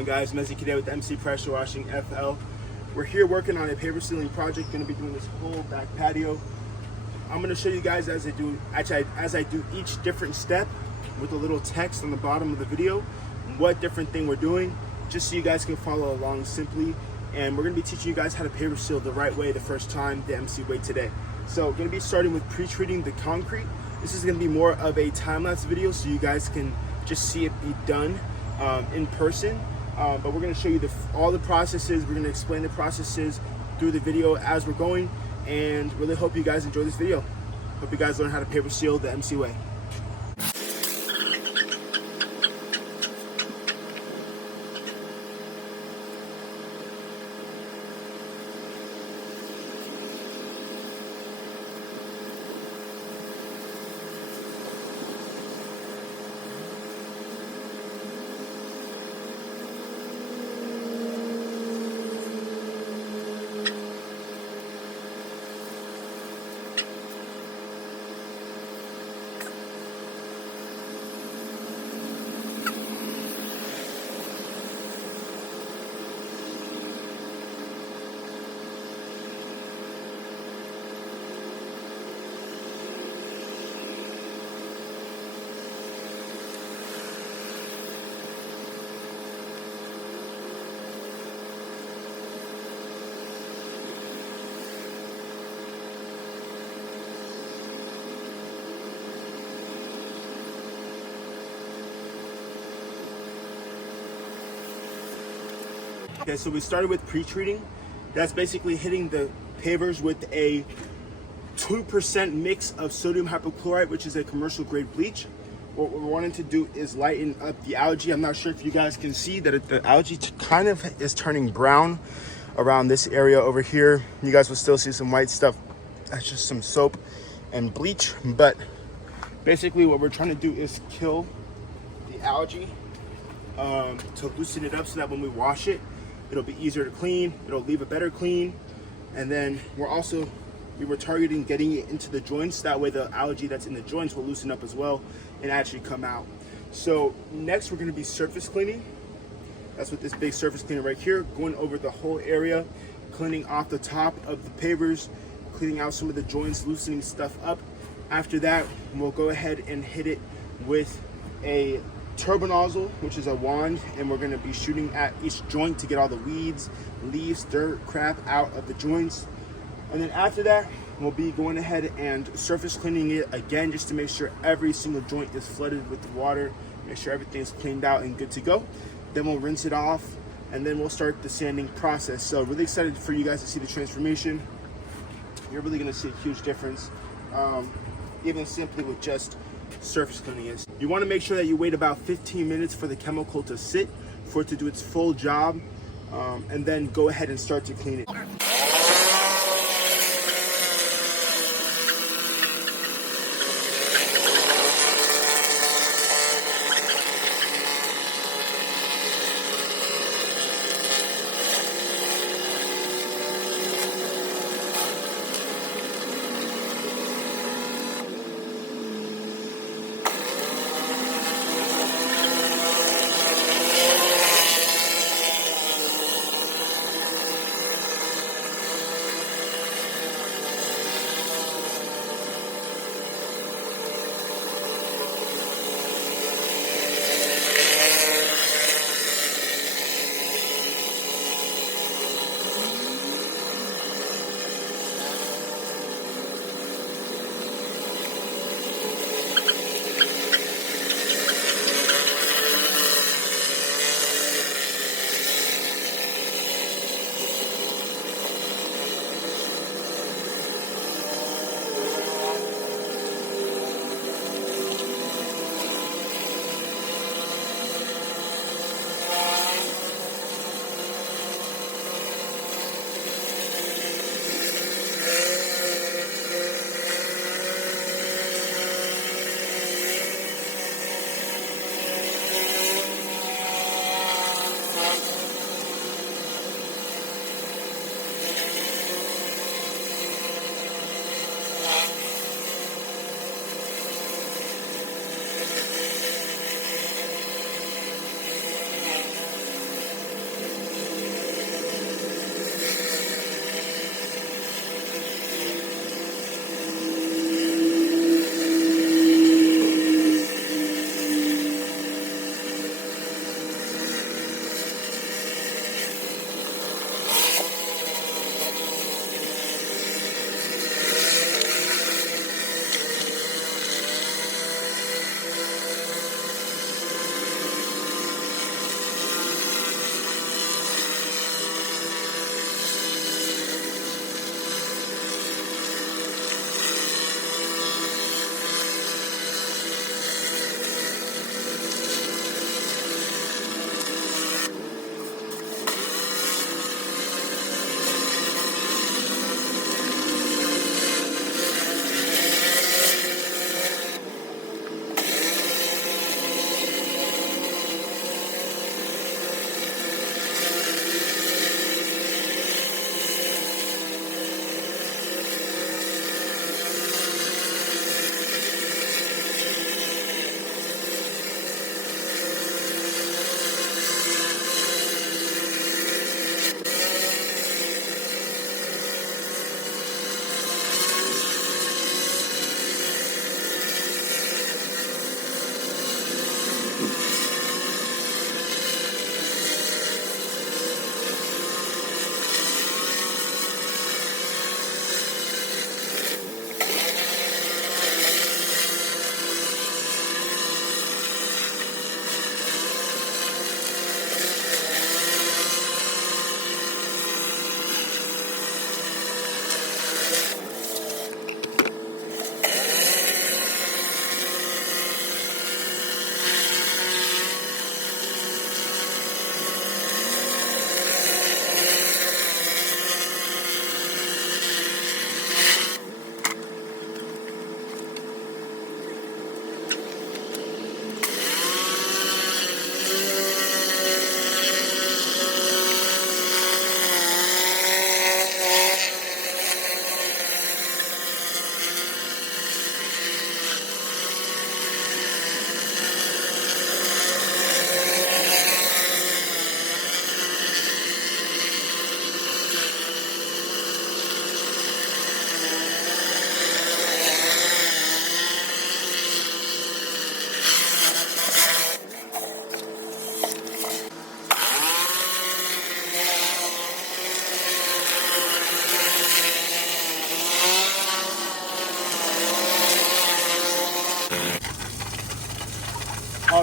on, guys? Mezzi Cadet with MC Pressure Washing FL. We're here working on a paver sealing project. Going to be doing this whole back patio. I'm going to show you guys as I do each different step with a little text on the bottom of the video, what different thing we're doing, just so you guys can follow along simply. And we're going to be teaching you guys how to paver seal the right way the first time, the MC way today. So we're going to be starting with pre-treating the concrete. This is going to be more of a time-lapse video, so you guys can just see it be done in person. But we're going to show you all the processes. We're going to explain the processes through the video as we're going, and really hope you guys enjoy this video. Hope you guys learn how to paver seal the MC way. Okay, so we started with pre-treating. That's basically hitting the pavers with a 2% mix of sodium hypochlorite, which is a commercial grade bleach. What we're wanting to do is lighten up the algae. I'm not sure if you guys can see that the algae kind of is turning brown around this area over here. You guys will still see some white stuff. That's just some soap and bleach. But basically what we're trying to do is kill the algae to loosen it up so that when we wash it, it'll be easier to clean, it'll leave a better clean. And then we were targeting getting it into the joints. That way the algae that's in the joints will loosen up as well and actually come out. So next we're gonna be surface cleaning. That's what this big surface cleaner right here, going over the whole area, cleaning off the top of the pavers, cleaning out some of the joints, loosening stuff up. After that, we'll go ahead and hit it with a turbo nozzle, which is a wand, and we're going to be shooting at each joint to get all the weeds, leaves, dirt, crap out of the joints. And then after that, we'll be going ahead and surface cleaning it again, just to make sure every single joint is flooded with water, make sure everything's cleaned out and good to go. Then we'll rinse it off, and then we'll start the sanding process. So really excited for you guys to see the transformation. You're really going to see a huge difference, even simply with just surface cleaning is. You want to make sure that you wait about 15 minutes for the chemical to sit, for it to do its full job, and then go ahead and start to clean it.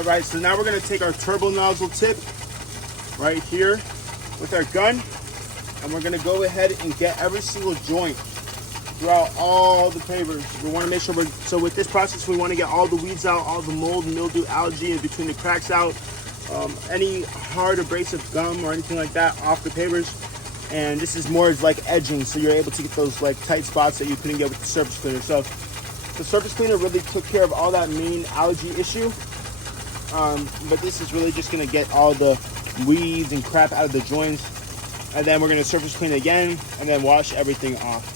right, so now we're gonna take our turbo nozzle tip right here with our gun, and we're gonna go ahead and get every single joint throughout all the pavers. We wanna make sure so with this process, we wanna get all the weeds out, all the mold, mildew, algae in between the cracks out, any hard abrasive gum or anything like that off the pavers. And this is more like edging, so you're able to get those like tight spots that you couldn't get with the surface cleaner. So the surface cleaner really took care of all that main algae issue, but this is really just gonna get all the weeds and crap out of the joints, and then we're gonna surface clean again and then wash everything off.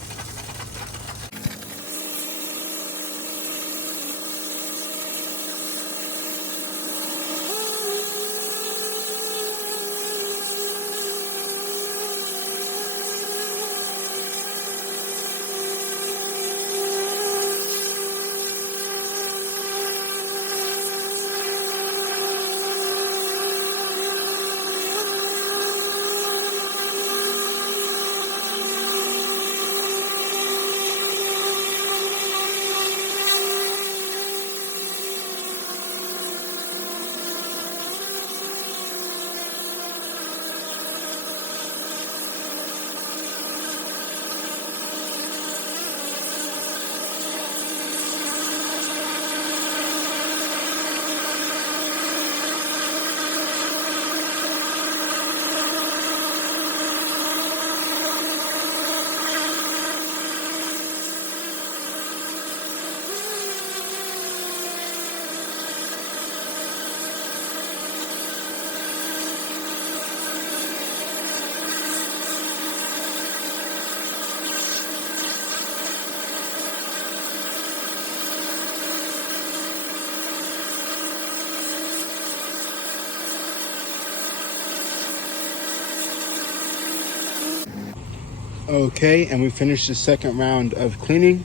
Okay, and we finished the second round of cleaning.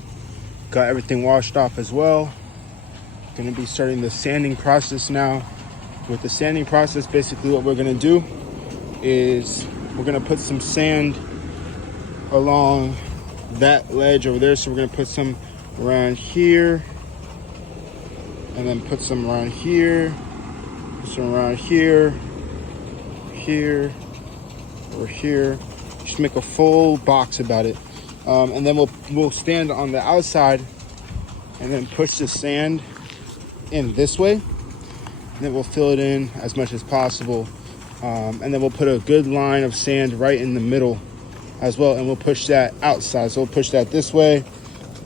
Got everything washed off as well. Gonna be starting the sanding process now. With the sanding process, basically what we're gonna do is we're gonna put some sand along that ledge over there. So we're gonna put some around here, and then put some around here, put some around here, here, or here. Just make a full box about it, and then we'll stand on the outside and then push the sand in this way, and then we'll fill it in as much as possible, and then we'll put a good line of sand right in the middle as well, and we'll push that outside. So we'll push that this way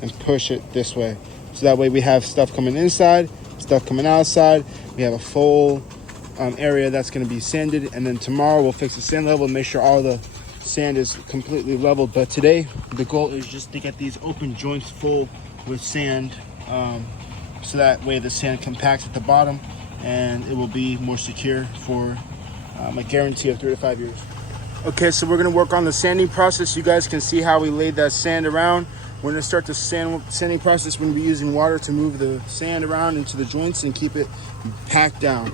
and push it this way, so that way we have stuff coming inside, stuff coming outside. We have a full area that's going to be sanded, and then tomorrow we'll fix the sand level and make sure all the sand is completely leveled. But today the goal is just to get these open joints full with sand, so that way the sand compacts at the bottom and it will be more secure for a guarantee of 3 to 5 years. Okay, so we're going to work on the sanding process. You guys can see how we laid that sand around. We're going to start the sanding process. We're going to be using water to move the sand around into the joints and keep it packed down.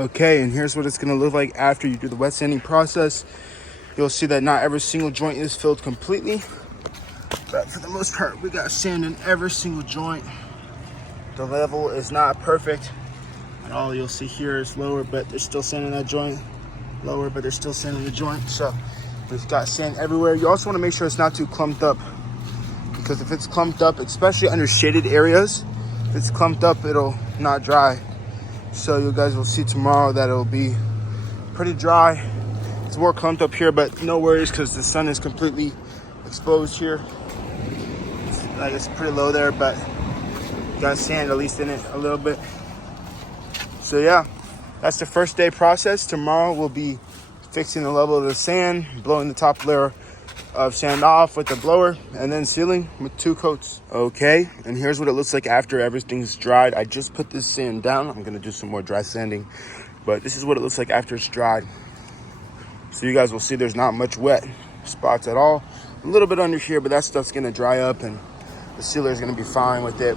Okay, and here's what it's gonna look like after you do the wet sanding process. You'll see that not every single joint is filled completely, but for the most part, we got sand in every single joint. The level is not perfect at all. You'll see here is lower, but there's still sand in that joint. Lower, but there's still sand in the joint. So we've got sand everywhere. You also wanna make sure it's not too clumped up, because if it's clumped up, especially under shaded areas, if it's clumped up, it'll not dry. So you guys will see tomorrow that it'll be pretty dry. It's more clumped up here, but no worries because the sun is completely exposed here. It's pretty low there, but you got sand at least in it a little bit. So yeah, that's the first day process. Tomorrow we'll be fixing the level of the sand, blowing the top layer of sand off with the blower, and then sealing with 2 coats. Okay, and here's what it looks like after everything's dried. I just put this sand down. I'm gonna do some more dry sanding, but this is what it looks like after it's dried. So you guys will see there's not much wet spots at all. A little bit under here, but that stuff's gonna dry up and the sealer is gonna be fine with it.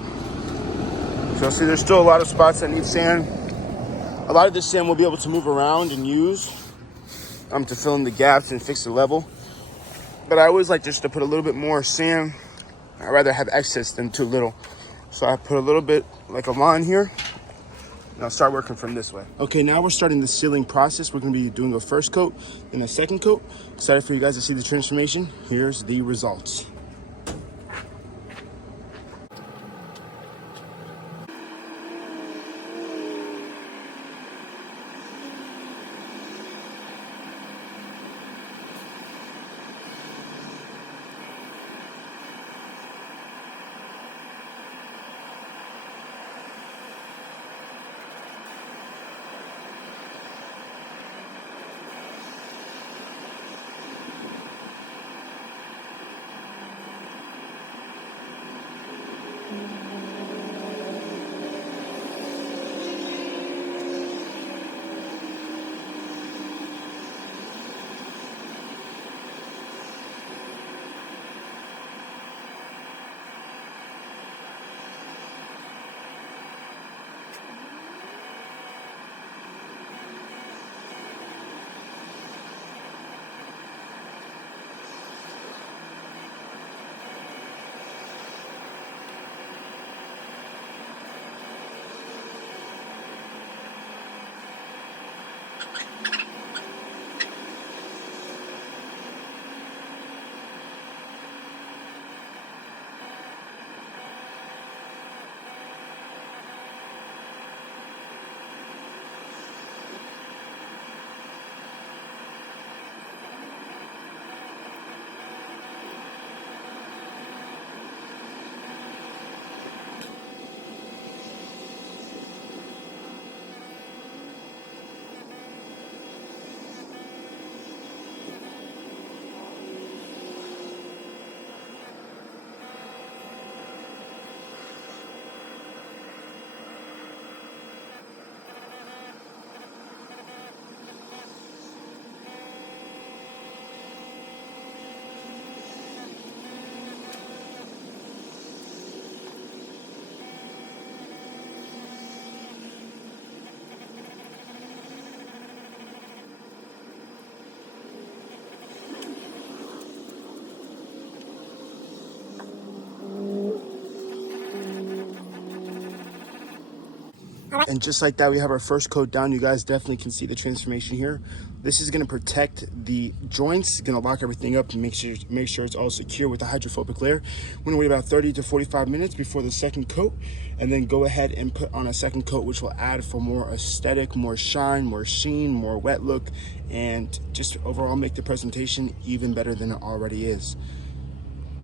So see, there's still a lot of spots that need sand. A lot of this sand we'll be able to move around and use to fill in the gaps and fix the level. But I always like just to put a little bit more sand. I'd rather have excess than too little. So I put a little bit like a line here. And I'll start working from this way. Okay, now we're starting the sealing process. We're gonna be doing a first coat and a second coat. Excited for you guys to see the transformation. Here's the results. And just like that, we have our first coat down. You guys definitely can see the transformation here. This is gonna protect the joints, gonna lock everything up and make sure it's all secure with the hydrophobic layer. We're gonna wait about 30 to 45 minutes before the second coat, and then go ahead and put on a second coat, which will add for more aesthetic, more shine, more sheen, more wet look, and just overall make the presentation even better than it already is.